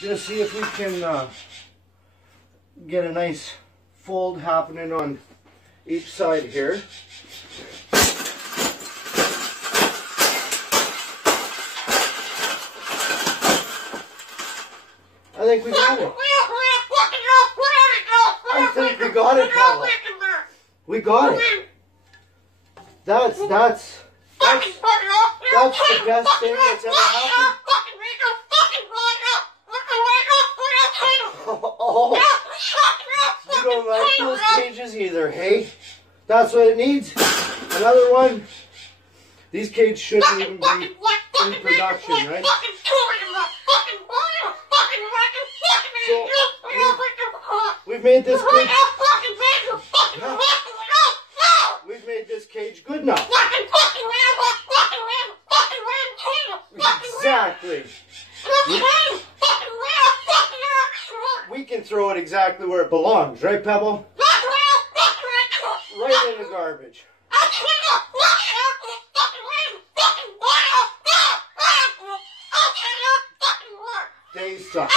Just see if we can get a nice fold happening on each side here. I think we got it. I think we got it, Paula. We got it. That's the best thing that's ever happened. Oh, you don't like those cages either, hey? That's what it needs. Another one. These cages shouldn't even be in production, right? So, we've made this cage. Yeah. We've made this cage good enough. Exactly. We can throw it exactly where it belongs, right, Pebble? Right in the garbage. They suck.